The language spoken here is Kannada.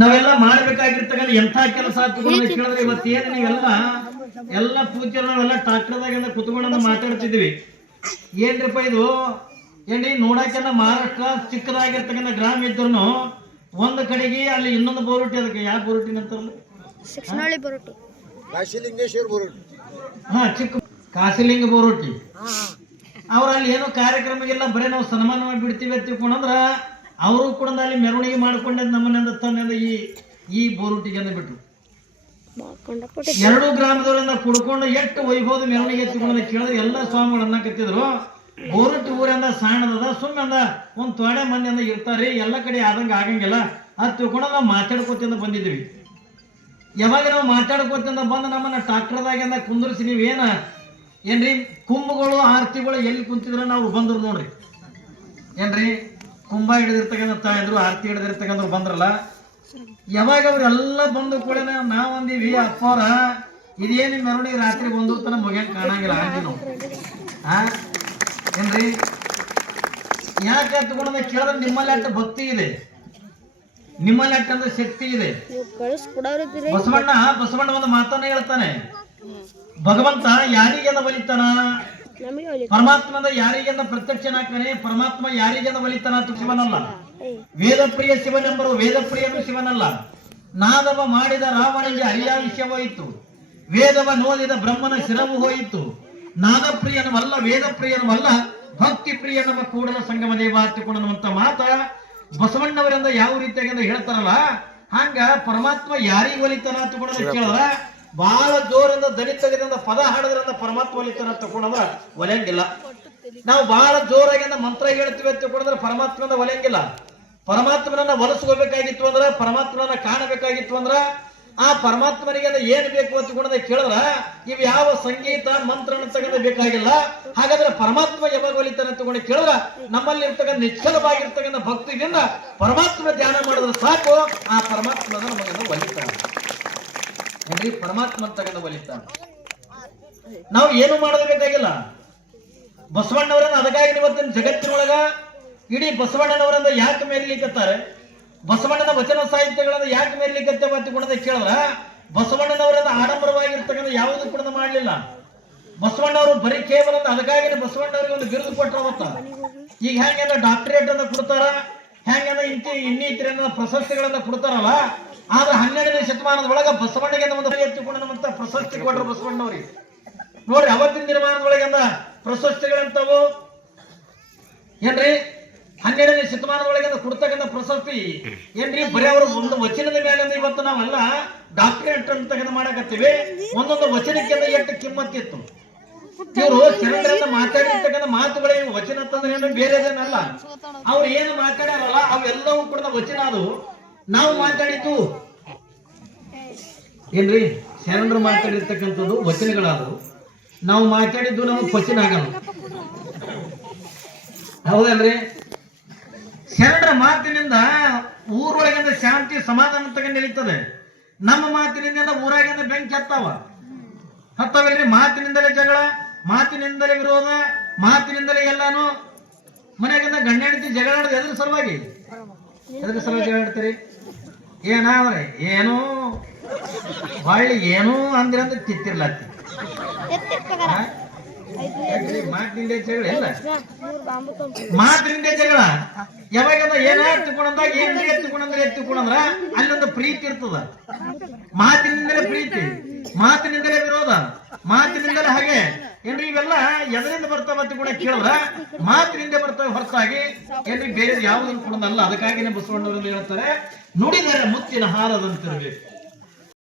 ನಾವೆಲ್ಲ ಮಾಡ್ಬೇಕಾಗಿರ್ತಕ್ಕಂಥ ಎಂಥ ಕೆಲಸ ಕೇಳಿದ್ರೆ ಇವತ್ತೇನು ಎಲ್ಲ ಪೂಜ್ಯರು ನಾವೆಲ್ಲ ಟ್ರಾಕ್ಟರ್ದಾಗಿಂದ ಕುತ್ಕೊಂಡು ಮಾತಾಡ್ತಿದ್ವಿ. ಏನ್ರಿಪ್ಪ ಇದು ಏನ್ರಿ ನೋಡಕ್ಕೆಲ್ಲ ಮಹಾರಾಷ್ಟ್ರ ಚಿಕ್ಕದಾಗಿರ್ತಕ್ಕಂಥ ಗ್ರಾಮ ಇದ್ರು ಒಂದು ಕಡೆಗೆ ಅಲ್ಲಿ ಇನ್ನೊಂದು ಬೋರುಟಿ, ಅದಕ್ಕೆ ಯಾವ ಬೋರುಟಿನ ಅಂತಾರಲ್ಲ, ಹಾ ಚಿಕ್ಕ ಕಾಸಿಲಿಂಗ ಬೋರುಟಿ. ಅವ್ರ ಅಲ್ಲಿ ಏನೋ ಕಾರ್ಯಕ್ರಮಗೆಲ್ಲ ಬರೀ ನಾವು ಸನ್ಮಾನ ಮಾಡಿ ಬಿಡ್ತೀವಿ ಅಂತ ತಿಳ್ಕೊಂಡ್ರ ಅವರು ಕೂಡ ಅಲ್ಲಿ ಮೆರವಣಿಗೆ ಮಾಡ್ಕೊಂಡ ನಮ್ಮನೆಯಿಂದ ತಂದ ಈ ಬೋರುಟಿಗೆ ಅಂದ ಬಿಟ್ರು. ಎರಡು ಗ್ರಾಮದವರಿಂದ ಕುಡ್ಕೊಂಡು ಎಷ್ಟು ವೈಭವದ ಮೆರವಣಿಗೆ ಎತ್ತಿಕೊಂಡು ಕೇಳಿದ್ರೆ ಎಲ್ಲ ಸ್ವಾಮಿಗಳು ಅನ್ನಕತ್ತಿದ್ರು, ಬೋರುಟಿ ಊರಿಂದ ಸಣ್ಣದ ಸುಮ್ಮನೆ ಅಂದ ಒಂದ್ ತೊಡೆ ಮಂದಿ ಅಂದ ಇರ್ತಾರೆ, ಎಲ್ಲ ಕಡೆ ಆದಂಗ ಆಗಂಗಿಲ್ಲ ಅದು ತಿಳ್ಕೊಂಡು ನಾವು ಮಾತಾಡ್ಕೋತಿಂದ ಬಂದಿದ್ವಿ. ಯಾವಾಗ ನಾವು ಮಾತಾಡ್ಕೋತಿಂದ ಬಂದು ನಮ್ಮನ್ನ ಟ್ರಾಕ್ಟರ್ದಾಗಿಂದ ಕುಂದರ್ಸಿ ಏನ್ರಿ ಕುಂಭಗಳು ಆರತಿಗಳು ಎಲ್ಲಿ ಕುಂತಿದ್ರ ನಾವು ಬಂದ್ರು ನೋಡ್ರಿ. ಏನ್ರಿ ಕುಂಭ ಹಿಡಿದಿರ್ತಕ್ಕಂಥ ತಾಯಂದ್ರು ಆರತಿ ಹಿಡಿದಿರ್ತಕ್ಕಂಥವ್ರು ಬಂದ್ರಲ್ಲ, ಯಾವಾಗ ಅವ್ರೆಲ್ಲ ಬಂದು ಕೂಡ ನಾವಂದೀವಿ ಅಪ್ಪವ್ರ ಇದೇನು ಮೆರವಣಿಗೆ ರಾತ್ರಿ ಬಂದು ತನ ಮುಗಿಯಂಗೆ ಕಾಣಂಗಿಲ್ಲ ಆಗಿ ನಾವು ಏನ್ರಿ ಯಾಕೆ ತಗೊಂಡ ಕೇಳಿದ್ರೆ ನಿಮ್ಮಲ್ಲಿ ಅಟ್ಟ ಭಕ್ತಿ ಇದೆ, ನಿಮ್ಮಲ್ಲಿ ಅಟ್ಟ ಅಂದ್ರೆ ಶಕ್ತಿ ಇದೆ. ಬಸವಣ್ಣ ಒಂದು ಮಾತನ್ನ ಹೇಳ್ತಾನೆ, ಭಗವಂತ ಯಾರಿಗೆಂದ ಬಲಿತಾನ, ಪರಮಾತ್ಮದ ಯಾರಿಗೆಂದ ಪ್ರತ್ಯಕ್ಷನಾಗ್ತಾನೆ, ಪರಮಾತ್ಮ ಯಾರಿಗೆಂದ ಬಲಿತಾನ ಅಂತ ಶಿವನಲ್ಲ. ವೇದಪ್ರಿಯ ಶಿವನೆಂಬರು ವೇದಪ್ರಿಯನು ಶಿವನಲ್ಲ. ನಾದವ ಮಾಡಿದ ರಾವಣಿಗೆ ಹರಿಯಾವಿಷ್ಯವಾಯಿತು, ವೇದವ ನೋದಿದ ಬ್ರಹ್ಮನ ಶಿರವು ಹೋಯಿತು. ನಾದಪ್ರಿಯನವಲ್ಲ ವೇದಪ್ರಿಯನವಲ್ಲ ಭಕ್ತಿ ಪ್ರಿಯ ನಮ್ಮ ಕೂಡಲ ಸಂಗಮ ದೇವ ಹತ್ತಿಕೊಂಡಂತ ಮಾತ ಬಸವಣ್ಣವರಿಂದ ಯಾವ ರೀತಿಯಾಗಿ ಹೇಳ್ತಾರಲ್ಲ, ಹಂಗ ಪರಮಾತ್ಮ ಯಾರಿಗೆ ಒಲಿತಾನ ಹತ್ತಿಕೊಂಡ ಕೇಳಿದ್ರ ಬಹಳ ಜೋರಿಂದ ದನಿ ತೆಗೆದಿಂದ ಪದ ಹಾಡದ್ರಿಂದ ಪರಮಾತ್ಮ ಒಲಿತಾನ ತಕೊಂಡ್ರ ಒಲೆಯಂಗಿಲ್ಲ. ನಾವು ಬಹಳ ಜೋರಾಗಿ ಮಂತ್ರ ಹೇಳ್ತೀವಿ ಅಂತ ತಗೊಂಡ್ರೆ ಪರಮಾತ್ಮನ ಒಲೆಯಂಗಿಲ್ಲ. ಪರಮಾತ್ಮನನ್ನ ಒಲಿಸ್ಕೋಬೇಕಾಗಿತ್ತು ಅಂದ್ರ, ಪರಮಾತ್ಮನನ್ನ ಕಾಣಬೇಕಾಗಿತ್ತು ಅಂದ್ರ ಆ ಪರಮಾತ್ಮನಿಗೆ ಏನ್ ಬೇಕು ಅಂತ ತಗೊಂಡ್ರೆ ಕೇಳಿದ್ರ ಇವ್ ಯಾವ ಸಂಗೀತ ಮಂತ್ರ ತಗೊಂಡ ಬೇಕಾಗಿಲ್ಲ. ಹಾಗಾದ್ರೆ ಪರಮಾತ್ಮ ಯಾವಾಗ ಒಲಿತಾನೆ ತಗೊಂಡು ಕೇಳಿದ್ರ ನಮ್ಮಲ್ಲಿ ಇರ್ತಕ್ಕಂಥ ನಿಶ್ಚಲವಾಗಿರ್ತಕ್ಕಂಥ ಭಕ್ತಿಯಿಂದ ಪರಮಾತ್ಮನ ಧ್ಯಾನ ಮಾಡಿದ್ರೆ ಸಾಕು, ಆ ಪರಮಾತ್ಮನ ನಮಗನ್ನ ಒಲಿತಾನೆ. ಏನ್ರಿ ಪರಮಾತ್ಮ ತಗೊಂಡು ಒಲಿತಾನೆ. ನಾವು ಏನು ಮಾಡೋದು ಬೇಕಾಗಿಲ್ಲ. ಬಸವಣ್ಣವರನ್ನ ಅದಕ್ಕಾಗಿ ಇವತ್ತಿನ ಜಗತ್ತಿನೊಳಗ ಇಡೀ ಬಸವಣ್ಣನವರನ್ನ ಯಾಕೆ ಮೇರಿಲಿಕ್ಕತ್ತಾರೆ, ಬಸವಣ್ಣನ ವಚನ ಸಾಹಿತ್ಯಗಳನ್ನ ಯಾಕೆ ಮೇರಿಲಿಕ್ಕತ್ತೆ ಬತ್ತಿಕೊಂಡ ಕೇಳಿದ್ರ ಬಸವಣ್ಣನವರನ್ನ ಆಡಂಬರವಾಗಿರ್ತಕ್ಕಂಥ ಯಾವುದು ಕೂಡ ಮಾಡಲಿಲ್ಲ. ಬಸವಣ್ಣವರು ಬರೀ ಕೇವಲ ಅದಕ್ಕಾಗಿ ಬಸವಣ್ಣವ್ರಿಗೆ ಒಂದು ಬಿರುದು ಕೊಟ್ಟರವತ್ತ. ಈಗ ಹೆಂಗೆಲ್ಲ ಡಾಕ್ಟರೇಟ್ ಅನ್ನ ಕೊಡ್ತಾರ, ಹೆಂಗೆಲ್ಲ ಇನ್ನಿತರ ಪ್ರಶಸ್ತಿಗಳನ್ನ ಕೊಡ್ತಾರಲ್ಲ, ಆದ್ರೆ 12ನೇ ಶತಮಾನದ ಒಳಗ ಬಸವಣ್ಣಗೆ ಒಂದು ಎತ್ತಿಕೊಂಡಂತ ಪ್ರಶಸ್ತಿ ಕೊಟ್ಟರು ಬಸವಣ್ಣವ್ರಿಗೆ. ನೋಡ್ರಿ ಅವತ್ತಿನ ನಿರ್ಮಾಣದೊಳಗೆ ಪ್ರಶಸ್ತಿಗಳಂತವು ಏನ್ರಿ 12ನೇ ಶತಮಾನದೊಳಗೆ ಕೊಡ್ತಕ್ಕಂಥ ಪ್ರಶಸ್ತಿ ಏನ್ರಿ ಬರೀ ಅವರು ಒಂದು ವಚನದ ಮೇಲೆ ಇವತ್ತು ನಾವೆಲ್ಲ ಡಾಕ್ಟರೇಟ್ ಅಂತ ಮಾಡಕತ್ತೀವಿ. ಒಂದೊಂದು ವಚನಕ್ಕೆ ಎಷ್ಟು ಕಿಮ್ಮತ್ತಿತ್ತು. ಇವರು ಚರಂದ್ರನ್ನ ಮಾತಾಡಿರ್ತಕ್ಕಂಥ ಮಾತುಗಳೇ ವಚನ ಅಂತಂದ್ರೆ ಬೇರೆದೇನಲ್ಲ. ಅವ್ರು ಏನು ಮಾತಾಡ್ಯಾರಲ್ಲ ಅವೆಲ್ಲವೂ ಕೂಡ ವಚನ. ಅದು ನಾವು ಮಾತಾಡಿದ್ದು ಏನ್ರಿ ಶರಣರು ಮಾತಾಡಿರ್ತಕ್ಕಂಥದ್ದು ವಚನಗಳಾದವು. ನಾವು ಮಾತಾಡಿದ್ದು ನಮಗೆ ವಚನ ಆಗಲ್ಲ, ಹೌದಲ್ರಿ? ಶರಣರ ಮಾತಿನಿಂದ ಊರೊಳಗಿಂದ ಶಾಂತಿ ಸಮಾಧಾನ ತಗೊಂಡು ನಡೀತದೆ. ನಮ್ಮ ಮಾತಿನಿಂದ ಊರಾಗಿಂದ ಬೆಂಕಿ ಹತ್ತವಲ್ರಿ. ಮಾತಿನಿಂದಲೇ ಜಗಳ, ಮಾತಿನಿಂದಲೇ ವಿರೋಧ, ಮಾತಿನಿಂದಲೇ ಎಲ್ಲಾನು. ಮನೆಯಾಗಿಂದ ಗಂಡ ಹೆಂಡತಿ ಜಗಳ ಆಡೋದು ಎದ್ರ ಸಲುವಾಗಿ ಜಗಳ ಆಡ್ತೀರಿ? ಏನಾದ್ರೆ ಏನು ಹೊಳ್ಳಿ ಏನು ಅಂದ್ರೆ ತಿತ್ತಿರ್ಲಾತಿ ಮಾತಿನಿಂದ ಜಗಳ ಇಲ್ಲ, ಮಾತಿನಿಂದ ಜಗಳ. ಯಾವಾಗ ಏನ ಎತ್ತಿಕೊಂಡಂದಾಗ ಏನ್ರಿ ಎತ್ತಿಕೊಂಡಂದ್ರ ಅಲ್ಲೊಂದು ಪ್ರೀತಿ ಇರ್ತದ. ಮಾತಿನಿಂದಲೇ ಪ್ರೀತಿ, ಮಾತಿನಿಂದಲೇ ವಿರೋಧ, ಮಾತಿನಿಂದಲೇ ಹಾಗೆ ಏನ್ರಿ ಇವೆಲ್ಲ ಎದರಿಂದ ಬರ್ತಾವ ಅಂತ ಕೂಡ ಕೇಳಿದ್ರ ಮಾತಿನಿಂದ ಬರ್ತಾವೆ ಹೊರತಾಗಿ ಏನ್ರಿ ಬೇರೆ ಯಾವುದನ್ನು ಕೂಡ ಅಲ್ಲ. ಅದಕ್ಕಾಗಿನೇ ಬಸವಣ್ಣವರಲ್ಲಿ ಹೇಳ್ತಾರೆ, ನುಡಿದರೆ ಮುತ್ತಿನ ಹಾರದಂತಿರಬೇಕು.